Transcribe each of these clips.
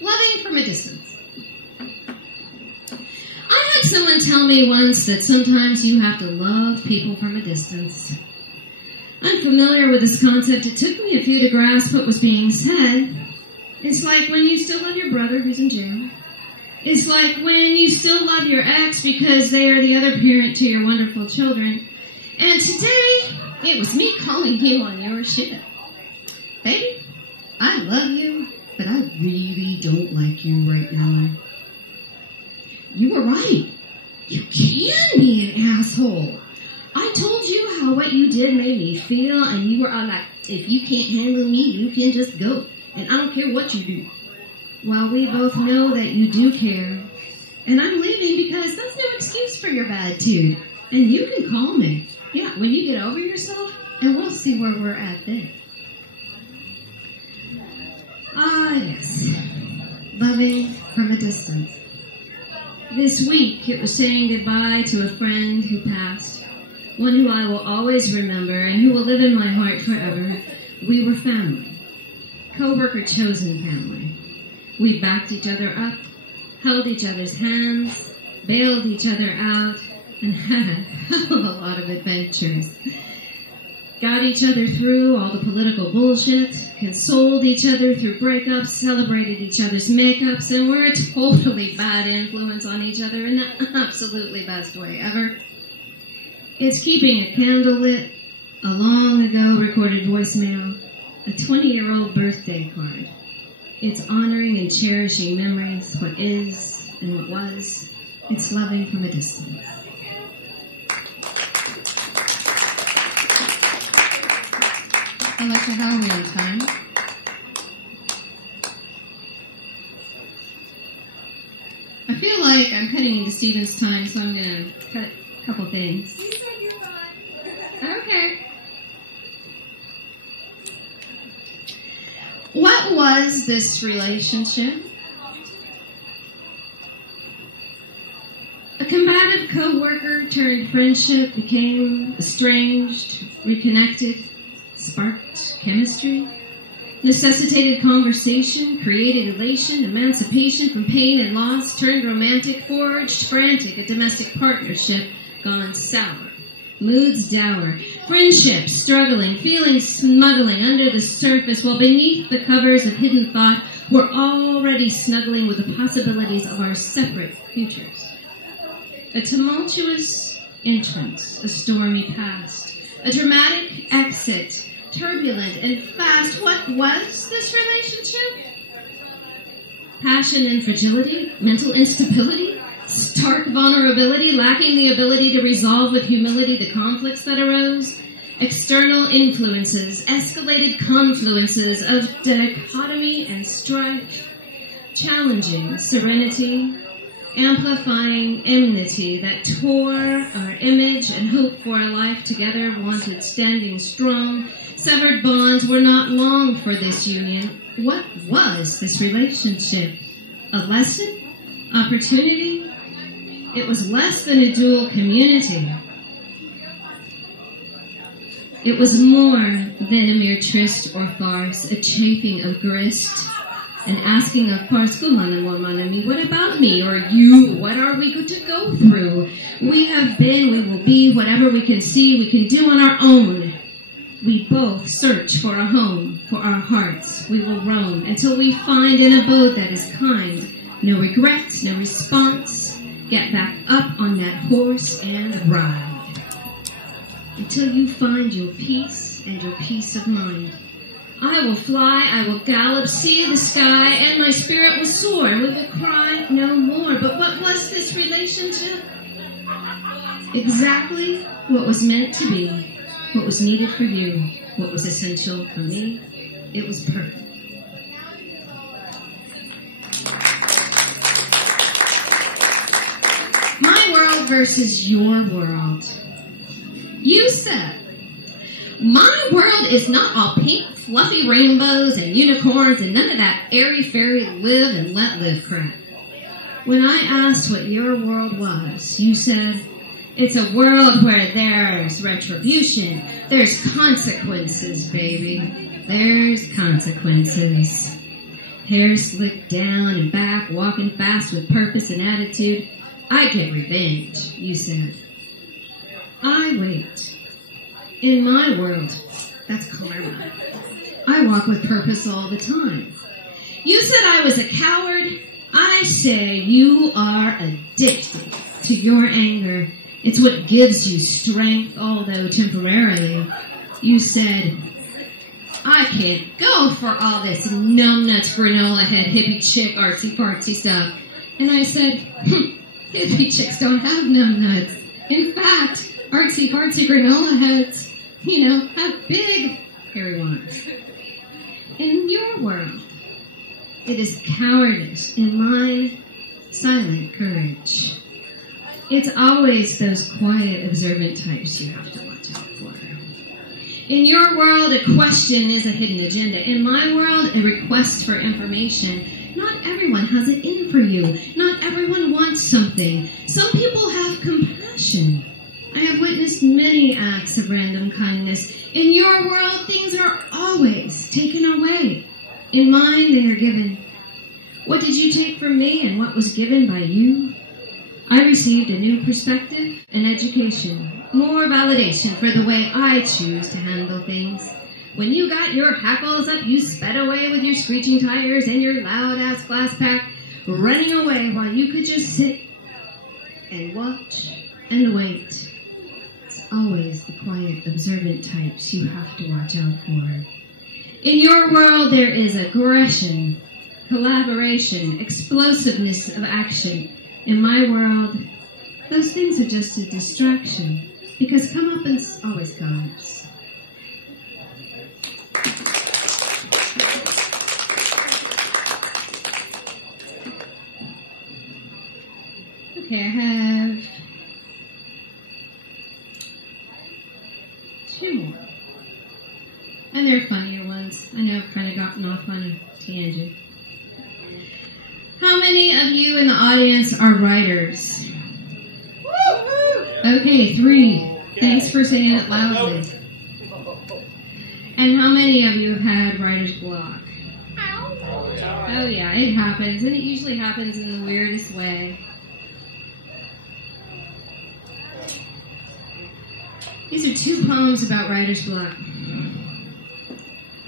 Loving from a distance. I had someone tell me once that sometimes you have to love people from a distance. Unfamiliar with this concept, it took me a few to grasp what was being said. It's like when you still love your brother who's in jail. It's like when you still love your ex because they are the other parent to your wonderful children. And today, it was me calling you on your shit. Baby, I love you, but I really don't like you right now. You were right. You can be an asshole. I told you how what you did made me feel, and you were all like, if you can't handle me, you can just go. And I don't care what you do. Well, we both know that you do care. And I'm leaving because that's no excuse for your bad attitude. And you can call me. Yeah, when you get over yourself, and we'll see where we're at then. Ah, yes. Loving from a distance. This week, it was saying goodbye to a friend who passed. One who I will always remember and who will live in my heart forever. We were family. Co-worker chosen family. We backed each other up, held each other's hands, bailed each other out, and had a hell of a lot of adventures. Got each other through all the political bullshit, consoled each other through breakups, celebrated each other's makeups, and were a totally bad influence on each other in the absolutely best way ever. It's keeping a candle lit, a long ago recorded voicemail, a 20-year-old birthday card. It's honoring and cherishing memories, what is and what was. It's loving from a distance. Alexa, how are we on time? I feel like I'm cutting into Stephen's time, so I'm going to cut a couple things. You said you're fine. Okay. What was this relationship? A combative co-worker turned friendship became estranged, reconnected, sparked chemistry, necessitated conversation, created elation, emancipation from pain and loss, turned romantic, forged frantic, a domestic partnership gone sour. Moods dour, friendships struggling, feelings smuggling under the surface, while beneath the covers of hidden thought, we're already snuggling with the possibilities of our separate futures. A tumultuous entrance, a stormy past, a dramatic exit, turbulent and fast. What was this relationship? Passion and fragility, mental instability, stark vulnerability, lacking the ability to resolve with humility the conflicts that arose, external influences, escalated confluences of dichotomy and strife, challenging serenity, amplifying enmity that tore our image and hope for a life together wanted standing strong. Severed bonds were not long for this union. What was this relationship? A lesson? Opportunity? It was less than a dual community. It was more than a mere tryst or farce, a chafing of grist, an asking of what about me or you? What are we going to go through? We have been, we will be, whatever we can see, we can do on our own. We both search for a home, for our hearts. We will roam until we find an abode that is kind. No regret, no response. Get back up on that horse and ride. Until you find your peace and your peace of mind. I will fly, I will gallop, see the sky, and my spirit will soar, and we will cry no more. But what was this relationship? Exactly what was meant to be, what was needed for you, what was essential for me. It was perfect. My world versus your world. You said, my world is not all pink, fluffy rainbows and unicorns and none of that airy-fairy live and let live crap. When I asked what your world was, you said, it's a world where there's retribution. There's consequences, baby. There's consequences. Hair slicked down and back, walking fast with purpose and attitude. I get revenge, you said. I wait. In my world, that's karma. I walk with purpose all the time. You said I was a coward. I say you are addicted to your anger. It's what gives you strength, although temporarily. You said, I can't go for all this numbnuts, granola head, hippie chick, artsy-fartsy stuff. And I said, hippie chicks don't have numbnuts. In fact, artsy-fartsy granola heads, have big hairy ones. In your world, it is cowardice. In mine, silent courage. It's always those quiet, observant types you have to watch out for. In your world, a question is a hidden agenda. In my world, a request for information. Not everyone has it in for you. Not everyone wants something. Some people have compassion. I have witnessed many acts of random kindness. In your world, things are always taken away. In mine, they are given. What did you take from me and what was given by you? I received a new perspective, an education, more validation for the way I choose to handle things. When you got your hackles up, you sped away with your screeching tires and your loud-ass glass pack, running away while you could just sit and watch and wait. It's always the quiet, observant types you have to watch out for. In your world, there is aggression, collaboration, explosiveness of action. In my world, those things are just a distraction, because comeuppance always comes. Okay, I have 2 more. And they're funnier ones. I know I've kind of gotten off on a tangent. How many of you in the audience are writers? Okay, 3. Thanks for saying it loudly. And how many of you have had writer's block? Oh yeah, it happens, and it usually happens in the weirdest way. These are 2 poems about writer's block.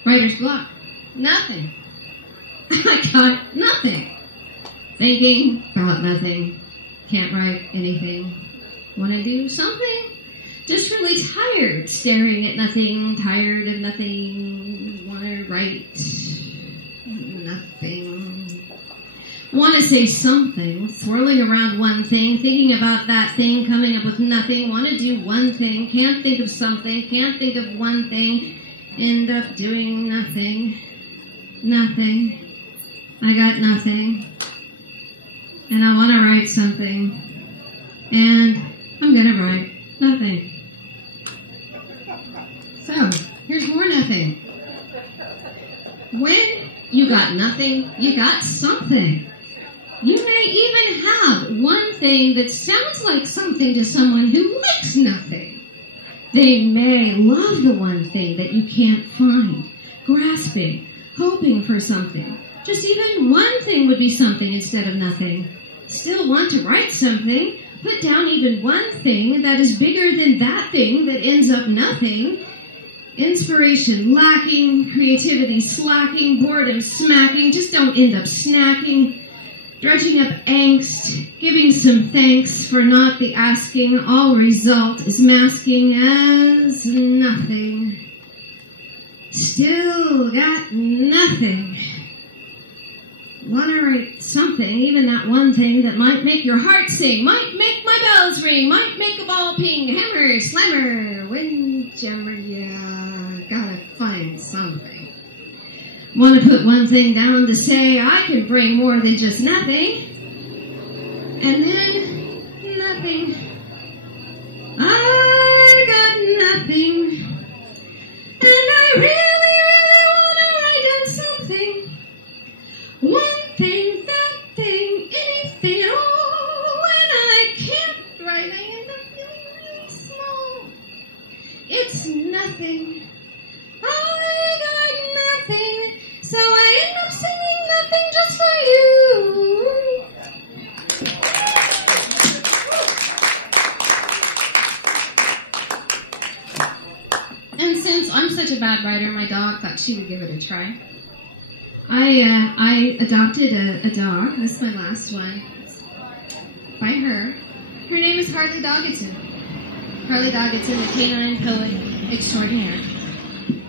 Writer's block. Nothing. I got nothing. Thinking about nothing. Can't write anything. Want to do something? Just really tired staring at nothing. Tired of nothing. Want to write nothing. Want to say something. Swirling around one thing. Thinking about that thing. Coming up with nothing. Want to do one thing. Can't think of something. Can't think of one thing. End up doing nothing. Nothing. I got nothing. And I want to write something. And I'm going to write nothing. So, here's more nothing. When you got nothing, you got something. You may even have one thing that sounds like something to someone who likes nothing. They may love the one thing that you can't find, grasping, hoping for something. Just even one thing would be something instead of nothing. Still want to write something, put down even one thing that is bigger than that thing that ends up nothing. Inspiration lacking, creativity slacking, boredom smacking, just don't end up snacking. Dredging up angst, giving some thanks for not the asking, all result is masking as nothing. Still got nothing. Want to write something, even that one thing that might make your heart sing, might make my bells ring, might make a ball ping, hammer, slammer, windjammer, yeah, gotta find something. Want to put one thing down to say, I can bring more than just nothing, and then nothing. I got nothing, and I really want to write down something. One thing, that thing, anything at all. When I can't write, I end up feeling really small. It's nothing. I got nothing. So I end up singing nothing. Lab Rider, my dog, thought she would give it a try. I adopted a dog. This is my last one. By her. Her name is Harley Doggeton. Harley Doggeton, the canine poet extraordinaire.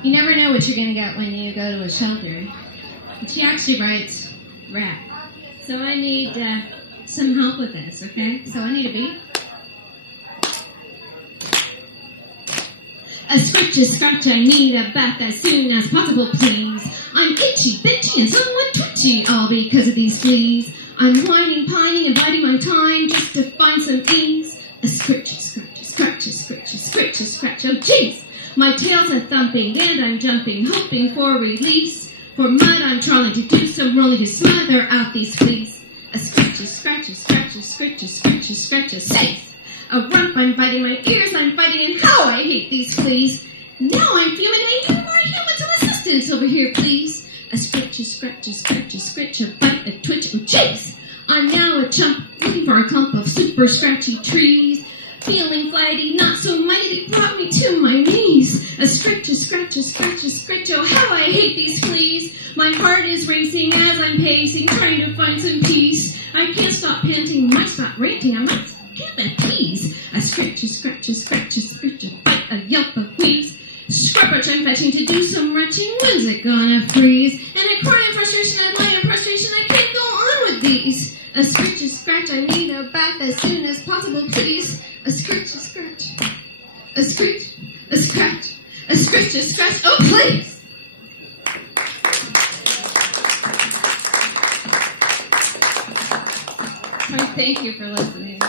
You never know what you're going to get when you go to a shelter. But she actually writes rap. So I need some help with this, okay? So I need a beat. A scratch, I need a bath as soon as possible, please. I'm itchy, bitchy, and somewhat twitchy, all because of these fleas. I'm whining, pining, and biding my time just to find some ease. A scratch, oh jeez! My tail's a thumping, and I'm jumping, hoping for release. For mud I'm trying to do some rolling to smother out these fleas. A scratch, safe! A rump, I'm biting my ears, I'm fighting, and how I hate these fleas. Now I'm fuming, I need more humans and assistance over here, please. A scratch, a bite, a twitch, oh jeez! I'm now a chump, looking for a clump of super scratchy trees. Feeling flighty, not so mighty, they brought me to my knees. A scratch, oh how I hate these fleas. My heart is racing as I'm pacing, trying to find some peace. I can't stop panting, might stop ranting, I might get a tease. A scratch, a bite, a yelp, a wheeze. Scrapper, I'm fetching to do some retching, when's it gonna freeze? And I cry in frustration, I lie in frustration, I can't go on with these. A scratch, I need a bath as soon as possible, please. A scratch, oh please! Thank you for listening.